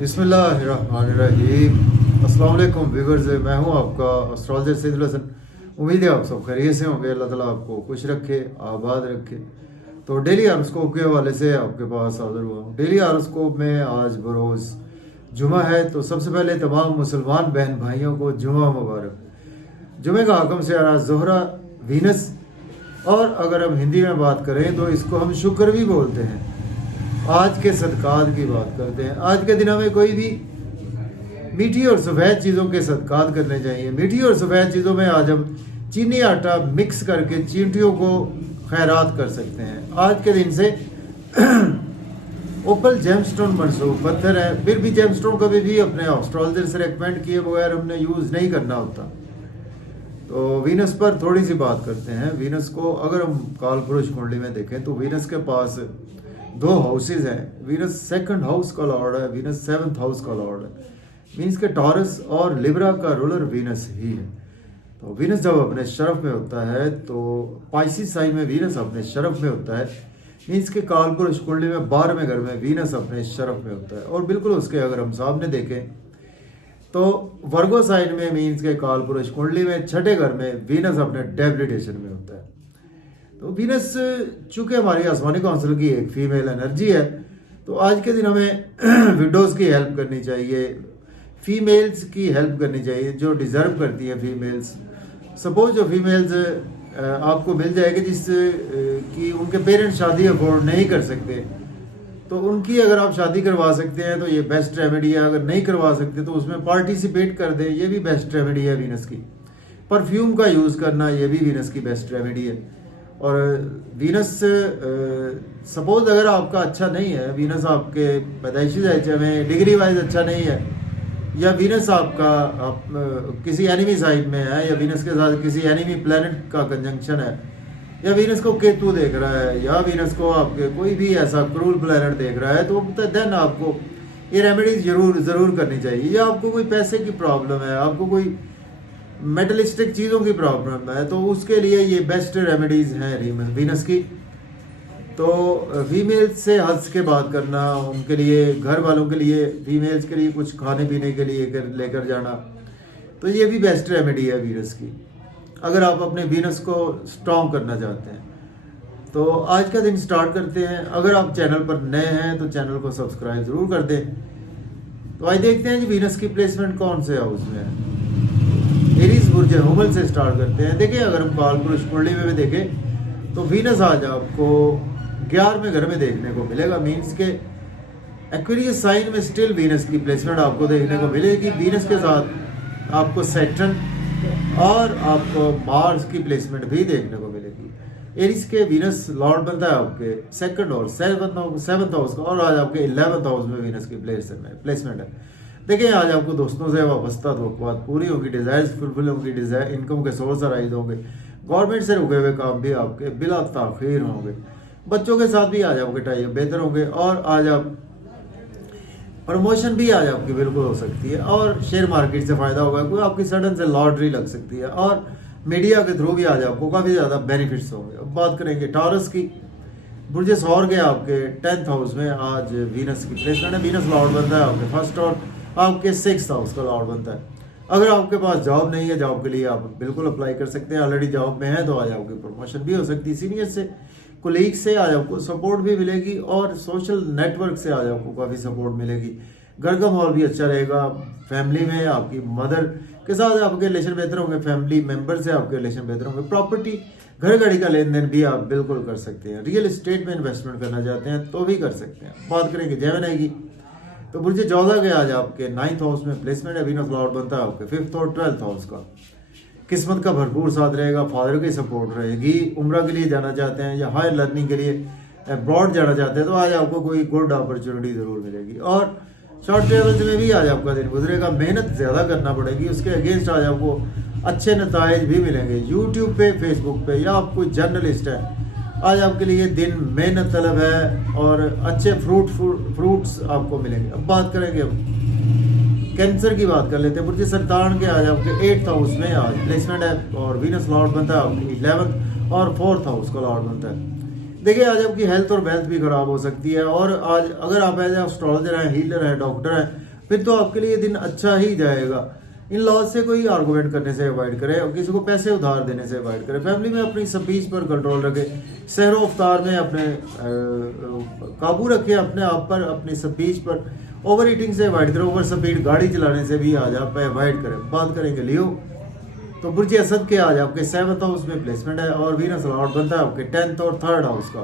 बिस्मिल्लाहिर्रहमानिर्रहीम। अस्सलाम वालेकुम व्यूअर्स, मैं हूं आपका एस्ट्रोलॉजर सैदुल हसन। उम्मीद है आप सब खैरियत से होंगे। अल्लाह ताला आपको खुश रखे, आबाद रखे। तो डेली हॉरोस्कोप के हवाले से आपके पास हाजिर हुआ हूँ। डेली हॉरोस्कोप में आज बरोज़ जुमा है, तो सबसे पहले तमाम मुसलमान बहन भाइयों को जुमा मुबारक। जुमे का हकम से आज ज़ोहरा, वीनस, और अगर हम हिंदी में बात करें तो इसको हम शुक्र भी बोलते हैं। आज के सदकात की बात करते हैं। आज के दिनों में कोई भी मीठी और सफ़ेद चीज़ों के सदकात करने चाहिए। मीठी और सफ़ेद चीज़ों में आज हम चीनी आटा मिक्स करके चींटियों को खैरात कर सकते हैं। आज के दिन से ओपल जेमस्टोन मनसूब पत्थर है। फिर भी जेमस्टोन कभी भी अपने एस्ट्रोलॉजर से रेकमेंड किए बगैर हमने यूज़ नहीं करना होता। तो वीनस पर थोड़ी सी बात करते हैं। वीनस को अगर हम काल पुरुष कुंडली में देखें तो वीनस के पास दो हाउसेज हैं। वीनस सेकंड हाउस का लॉर्ड है, वीनस सेवंथ हाउस का लॉर्ड है। मीन्स के टॉरस और लिब्रा का रूलर वीनस ही है। तो वीनस जब अपने शरफ में होता है तो पाइसिस साइन में वीनस अपने शरफ में होता है। मीन्स के काल पुरुष कुंडली में 12वें घर में वीनस अपने शरफ में होता है। और बिल्कुल उसके अगर हम सामने देखें तो वर्गो साइन में मीन्स के काल पुरुष कुंडली में 6ठे घर में वीनस अपने डेबिलिटेशन में होता है। तो वीनस चूंकि हमारी आसमानी काउंसिल की एक फीमेल एनर्जी है, तो आज के दिन हमें विडोज़ की हेल्प करनी चाहिए, फीमेल्स की हेल्प करनी चाहिए जो डिज़र्व करती हैं फीमेल्स। सपोज जो फीमेल्स आपको मिल जाएगी जिस कि उनके पेरेंट्स शादी अफोर्ड नहीं कर सकते, तो उनकी अगर आप शादी करवा सकते हैं तो ये बेस्ट रेमेडी है। अगर नहीं करवा सकते तो उसमें पार्टिसिपेट कर दें, ये भी बेस्ट रेमेडी है वीनस की। परफ्यूम का यूज़ करना ये भी वीनस की बेस्ट रेमेडी है। और वीनस सपोज अगर आपका अच्छा नहीं है, वीनस आपके पैदाइशी ढांचे में डिग्री वाइज अच्छा नहीं है, या वीनस आपका किसी एनिमी साइड में है, या वीनस के साथ किसी एनिमी प्लेनेट का कंजंक्शन है, या वीनस को केतु देख रहा है, या वीनस को आपके कोई भी ऐसा क्रूल प्लेनेट देख रहा है, तो देन आपको ये रेमेडीज ज़रूर करनी चाहिए। या आपको कोई पैसे की प्रॉब्लम है, आपको कोई मेटलिस्टिक चीज़ों की प्रॉब्लम है, तो उसके लिए ये बेस्ट रेमेडीज़ हैं वीनस की। तो फीमेल्स से हंस के बात करना, उनके लिए, घर वालों के लिए, फीमेल्स के लिए कुछ खाने पीने के लिए लेकर जाना, तो ये भी बेस्ट रेमेडी है वीनस की अगर आप अपने वीनस को स्ट्रॉन्ग करना चाहते हैं। तो आज का दिन स्टार्ट करते हैं। अगर आप चैनल पर नए हैं तो चैनल को सब्सक्राइब ज़रूर कर दें। तो आज देखते हैं जी वीनस की प्लेसमेंट कौन से हाउस में है। एरीज बुर्ज हुमल से स्टार्ट करते हैं। देखिए अगर हम काल पुरुष कुंडली में भी देखें तो वीनस आज आपको 11वें घर में देखने को मिलेगा। मीन्स के एक्वेरियस साइन में स्टिल वीनस की प्लेसमेंट आपको देखने को मिलेगी। वीनस के साथ आपको सैटर्न और आपको मार्स की प्लेसमेंट भी देखने को मिलेगी। एरीज के वीनस लॉर्ड बनता है आपके सेकंड और सेवंथ हाउस का, और आज आपके 11th हाउस में वीनस की प्लेसमेंट है। देखिए आज आपको दोस्तों से वाबस्ता तवक्कुआत पूरी होगी, डिज़ायर्स फुलफिल होंगी, डिज़ायर इनकम के सोर्स अराइज होंगे, गवर्नमेंट से रुके हुए काम भी आपके बिला ताख़ीर होंगे, बच्चों के साथ भी आज आपके टाइम बेहतर होंगे, और आज आप प्रमोशन भी आज आपकी बिल्कुल हो सकती है, और शेयर मार्केट से फ़ायदा होगा, कोई आपकी सडन से लॉटरी लग सकती है, और मीडिया के थ्रू भी आज आपको काफ़ी ज़्यादा बेनिफिट्स होंगे। अब बात करेंगे टॉरस की। बुर्ज सौर के आपके 10th हाउस में आज वीनस की प्लेसमेंट है। वीनस लॉर्ड बनता है आपके फर्स्ट और आपके 6th हाउस का लॉर्ड बनता है। अगर आपके पास जॉब नहीं है, जॉब के लिए आप बिल्कुल अप्लाई कर सकते हैं। ऑलरेडी जॉब में है तो आज आपकी प्रमोशन भी हो सकती है। सीनियर से, कोलीग से आज आपको सपोर्ट भी मिलेगी, और सोशल नेटवर्क से आज आपको काफ़ी सपोर्ट मिलेगी। घर का माहौल भी अच्छा रहेगा। फैमिली में आपकी मदर के साथ आपके रिलेशन बेहतर होंगे, फैमिली मेंबर से आपके रिलेशन बेहतर होंगे। प्रॉपर्टी, घर गाड़ी का लेन देन भी आप बिल्कुल कर सकते हैं। रियल एस्टेट में इन्वेस्टमेंट करना चाहते हैं तो भी कर सकते हैं। बात करेंगे जेमिनी की, तो बुर्ज जोधा के आज आपके 9th हाउस में प्लेसमेंट है। वीनस लॉर्ड बनता है आपके 5th और 12th हाउस का। किस्मत का भरपूर साथ रहेगा, फादर की सपोर्ट रहेगी। उम्रा के लिए जाना चाहते हैं या हायर लर्निंग के लिए अब्रॉड जाना चाहते हैं तो आज आपको कोई गुड अपॉर्चुनिटी ज़रूर मिलेगी। और शॉर्ट ट्रेवल्स में भी आज आपका दिन गुजरेगा। मेहनत ज़्यादा करना पड़ेगी, उसके अगेंस्ट आज आपको अच्छे नताइज भी मिलेंगे। यूट्यूब पे, फेसबुक पे, या आप कोई जर्नलिस्ट हैं, आज आपके लिए दिन मेहनत तलब है और अच्छे फ्रूट्स आपको मिलेंगे। अब बात करेंगे कैंसर की बात कर लेते हैं। बुर्ज सरतान के आज आपके 8th हाउस में आज प्लेसमेंट है, और वीनस लॉर्ड बनता है आपके 11th और 4th हाउस का लॉर्ड बनता है। देखिए आज आपकी हेल्थ और वेल्थ भी खराब हो सकती है, और आज अगर आप एज एस्ट्रोलॉजर हैं, हीलर हैं, डॉक्टर हैं, फिर तो आपके लिए दिन अच्छा ही जाएगा। इन लॉज से कोई आर्गूमेंट करने से अवॉइड करें और किसी को पैसे उधार देने से अवॉइड करें। फैमिली में अपनी स्पीच पर कंट्रोल रखें, सहरो अफ्तार में अपने काबू रखें अपने आप पर, अपनी स्पीच पर। ओवर ईटिंग से अवॉइड करें, ओवर स्पीड गाड़ी चलाने से भी आज आप अवॉइड करें। बात करेंगे लियो, तो बुर्ज असद के आज आपके 7th हाउस में प्लेसमेंट है और वीनस लॉर्ड बनता है आपके 10th और 3rd हाउस का।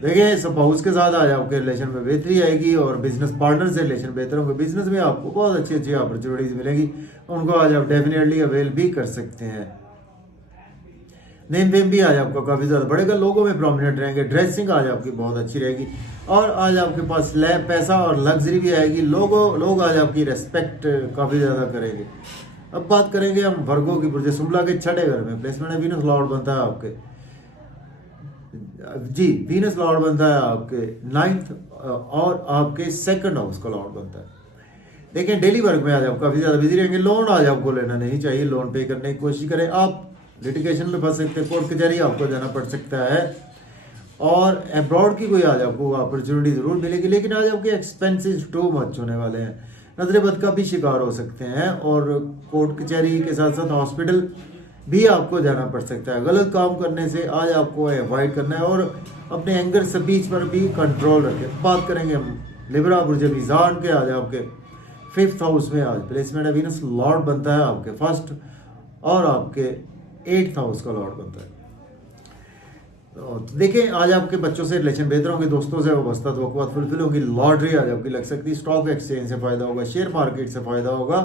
देखिए स्पाउस के साथ आज आपके रिलेशन में बेहतरी आएगी और बिजनेस पार्टनर से रिलेशन बेहतर होंगे। बिजनेस में आपको बहुत अच्छी अच्छी अपॉर्चुनिटीज मिलेगी, उनको आज आप डेफिनेटली अवेल भी कर सकते हैं। नेम फेम भी आज आपका काफी ज्यादा बढ़ेगा, लोगों में प्रोमिनेंट रहेंगे। ड्रेसिंग आज आपकी बहुत अच्छी रहेगी और आज आपके पास पैसा और लग्जरी भी आएगी। लोग आज आपकी रेस्पेक्ट काफी ज्यादा करेंगे। अब बात करेंगे हम वर्गो की। बुर्ज सुमला के 6ठे घर में प्लेसमेंट है, वीनस लॉर्ड बनता है आपके वीनस लॉर्ड बनता है आपके 9th और आपके 2nd हाउस का लॉर्ड बनता है। देखें डेली वर्क में आज आप काफी ज्यादा बिजी रहेंगे। लोन आज आपको लेना नहीं चाहिए, लोन पे करने की कोशिश करें। आप लिटिगेशन में फंस सकते हैं, कोर्ट कचहरी आपको जाना पड़ सकता है और अब्रॉड की कोई आज आपको अपॉर्चुनिटी जरूर मिलेगी, लेकिन आज आपके एक्सपेंसेस टू मच होने वाले हैं। नजर बद का भी शिकार हो सकते हैं और कोर्ट कचहरी के साथ साथ हॉस्पिटल भी आपको जाना पड़ सकता है। गलत काम करने से आज आपको अवॉइड करना है और अपने एंगर स्पीच पर भी कंट्रोल रखें। बात करेंगे हम लिब्रा बुर्ज मीज़ान के। आज आपके 5th हाउस में आज प्लेसमेंट है, वीनस लॉर्ड बनता है आपके 1st और आपके 8th हाउस का लॉर्ड बनता है। तो देखिए आज आपके बच्चों से रिलेशन बेहतर होंगे, दोस्तों से वाबस्ता तो फुलफिल होगी। लॉटरी आज आपकी लग सकती है, स्टॉक एक्सचेंज से फायदा होगा, शेयर मार्केट से फायदा होगा।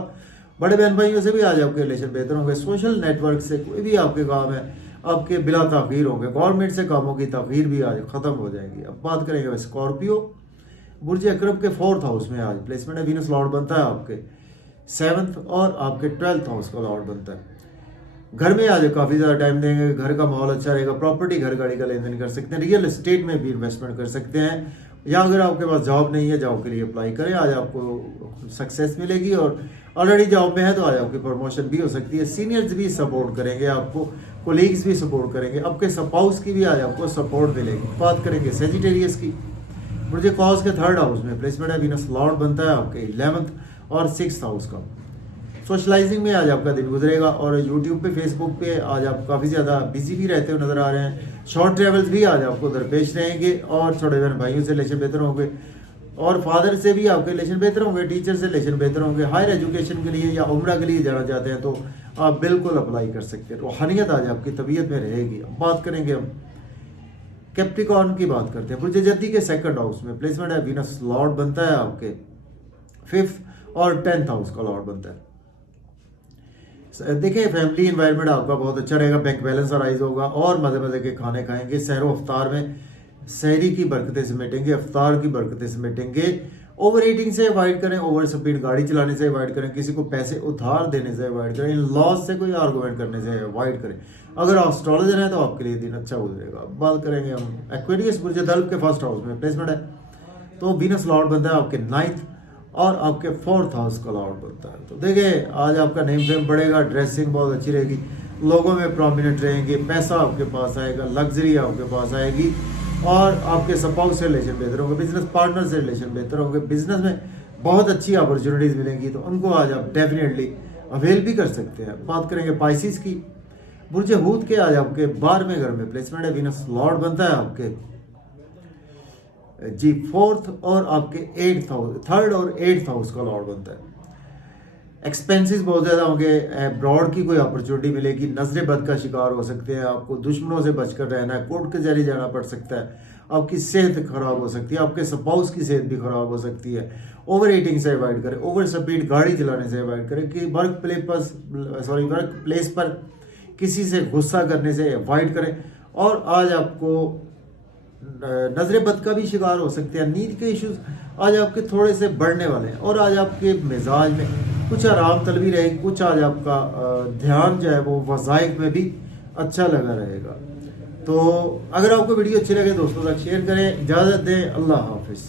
बड़े बहन भाइयों से भी आज आपके रिलेशन बेहतर होंगे। सोशल नेटवर्क से कोई भी आपके काम है आपके बिला ताखीर होंगे। गवर्नमेंट से कामों की ताखीर भी आज खत्म हो जाएगी। अब बात करेंगे स्कॉर्पियो। बुर्ज अकरब के 4th हाउस में आज प्लेसमेंट है, वीनस लॉर्ड बनता है आपके 7th और आपके 12th हाउस का लॉर्ड बनता है। घर में आज काफी ज्यादा टाइम देंगे, घर का माहौल अच्छा रहेगा। प्रॉपर्टी घर गाड़ी का लेन देन कर सकते हैं, रियल एस्टेट में भी इन्वेस्टमेंट कर सकते हैं, या अगर आपके पास जॉब नहीं है जॉब के लिए अप्लाई करें। आज आपको सक्सेस मिलेगी और ऑलरेडी जॉब में है तो आज आपकी प्रमोशन भी हो सकती है। सीनियर्स भी सपोर्ट करेंगे आपको, कोलीग्स भी सपोर्ट करेंगे, आपके स्पाउस की भी आज आपको सपोर्ट मिलेगी। बात करेंगे सेजिटेरियस की। मुझे कॉज के 3rd हाउस में प्लेसमेंट है, वीनस लॉर्ड बनता है आपके 11th और 6th हाउस का। सोशलाइजिंग में आज आपका दिन गुजरेगा और यूट्यूब पे फेसबुक पे आज आप काफ़ी ज़्यादा बिजी भी रहते हुए नजर आ रहे हैं। शॉर्ट ट्रेवल्स भी आज आपको दरपेश रहेंगे और छोटे बहन भाइयों से रिलेशन बेहतर होंगे और फादर से भी आपके रिलेशन बेहतर होंगे, टीचर से रिलेशन बेहतर होंगे। हायर एजुकेशन के लिए या उम्रा के लिए जाना चाहते हैं तो आप बिल्कुल अप्लाई कर सकते हैं। रूहानियत आज आपकी तबीयत में रहेगी। अब बात करेंगे हम कैप्रिकॉर्न की। बात करते हैं बुर्ज जद्दी के 2nd हाउस में प्लेसमेंट है, वीनस लॉर्ड बनता है आपके 5th और 10th हाउस का लॉर्ड बनता है। देखिए फैमिली एनवायरनमेंट आपका बहुत अच्छा रहेगा, बैंक बैलेंस राइज होगा और मजे मजे के खाने खाएंगे। सहरो अफ्तार में सहरी की बरकतें समेटेंगे, अफ्तार की बरकतें समेटेंगे। ओवर ईटिंग से अवॉइड करें, ओवर स्पीड गाड़ी चलाने से अवॉइड करें, किसी को पैसे उधार देने से अवॉइड करें, इन लॉस से कोई आर्गूमेंट करने से अवॉइड करें। अगर आप एस्ट्रोलॉजर हैं तो आपके लिए दिन अच्छा गुजरेगा। बात करेंगे हम एक्वेरियस बुर्ज दल्ब के 1st हाउस में प्लेसमेंट है, तो वीनस लॉर्ड बनता है आपके 9th और आपके 4th हाउस का लॉर्ड बनता है। तो देखिए आज आपका नेम फेम बढ़ेगा, ड्रेसिंग बहुत अच्छी रहेगी, लोगों में प्रोमिनेंट रहेंगे, पैसा आपके पास आएगा, लग्जरी आपके पास आएगी और आपके स्पाउस से रिलेशन बेहतर होंगे, बिजनेस पार्टनर से रिलेशन बेहतर होंगे। बिजनेस में बहुत अच्छी अपॉर्चुनिटीज मिलेंगी तो उनको आज आप डेफिनेटली अवेल भी कर सकते हैं। बात करेंगे पाइसिस की। बुर्ज हूत के आज आपके 12वें घर में प्लेसमेंट है, वीनस लॉर्ड बनता है आपके 4th और आपके 8th हाउस, 3rd और 8th हाउस का लॉर्ड बनता है। एक्सपेंसेस बहुत ज़्यादा होंगे, अब्रॉड की कोई अपॉर्चुनिटी मिलेगी, नजर बद का शिकार हो सकते हैं, आपको दुश्मनों से बचकर रहना है, कोर्ट कचहरी जाना पड़ सकता है, आपकी सेहत खराब हो सकती है, आपके स्पाउस की सेहत भी खराब हो सकती है। ओवर ईटिंग से अवॉइड करें, ओवर स्पीड गाड़ी चलाने से अवॉइड करें, कि वर्क प्लेस पर किसी से गुस्सा करने से अवॉइड करें। और आज आपको नजर बद का भी शिकार हो सकते हैं। नींद के इश्यूज आज आपके थोड़े से बढ़ने वाले हैं और आज आपके मिजाज में कुछ आराम तलबी रहेगी, कुछ आज आपका ध्यान जो है वो वज़ाइफ में भी अच्छा लगा रहेगा। तो अगर आपको वीडियो अच्छी लगे दोस्तों तक शेयर करें। इजाज़त दें, अल्लाह हाफिज़।